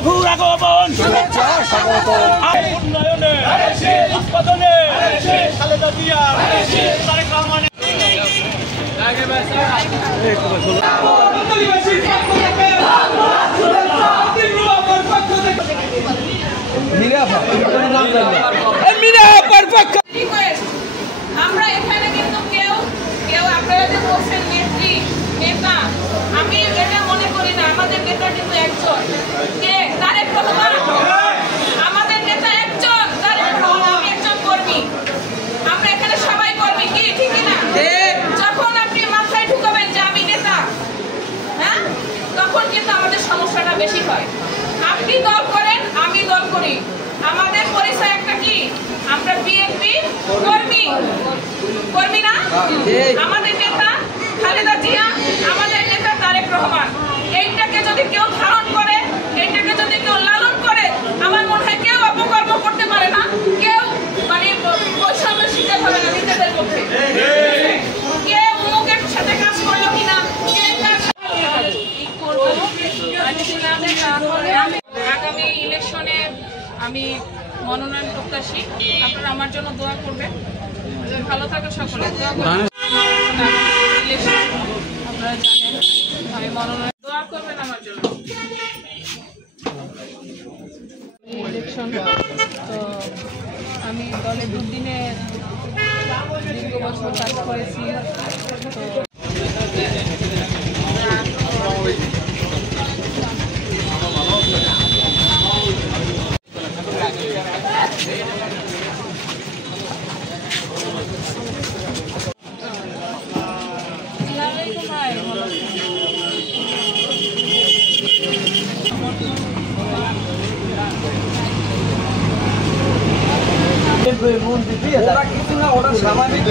বাবুর আগমন উন্নয়নে উৎপাদনে খালেদা জিয়া তারেক রহমান আমরা এখানে কিন্তু কেউ আপনারা যে বলছেন নেত্রী নেতা, আমি এটা মনে করি না। আমাদের নেতা কিন্তু একজন, কে? তারেক রহমান। আমাদের নেতা একজন, তারেক রহমান। আমি একজন কর্মী, আমরা এখানে সবাই কর্মী, কি ঠিক না? যখন আপনি মাথায় ঢুকাবেন যে আমি নেতা, হ্যাঁ, তখন কিন্তু আমাদের সমস্যাটা বেশি হয়। আপনি দল করেন, আমি দল করি, আমাদের পরিচয় একটা কি? আমরা বিএনপি কর্মী, কর্মী না? আমাদের নেতা খালেদা জিয়া, আমাদের নেতা তারেক রহমান। এইটাকে যদি কেউ ধারণ করে, এইটাকে যদি কেউ লালন করে, আমার মনে হয় কেউ অপকর্ম করতে পারে না, কেউ মানে বৈষম্যের শিকার হবে না নিজেদের মধ্যে। কেউ মুখের সাথে কাজ করলো কিনা, আগামী ইলেকশনে আমি মনোনয়ন প্রত্যাশী। আপনারা আমার জন্য দোয়া করবেন। ভালো থাকেন সকলে, দোয়া করবেন। ইলেকশন আপনারা জানেন, আমি মনোনয়ন, দোয়া করবেন আমার জন্য। ইলেকশন তো আমি দলে দুদিনে দীর্ঘ বছর কাজ করেছি। তো ওরা কিছু না, ওরা সামাজিক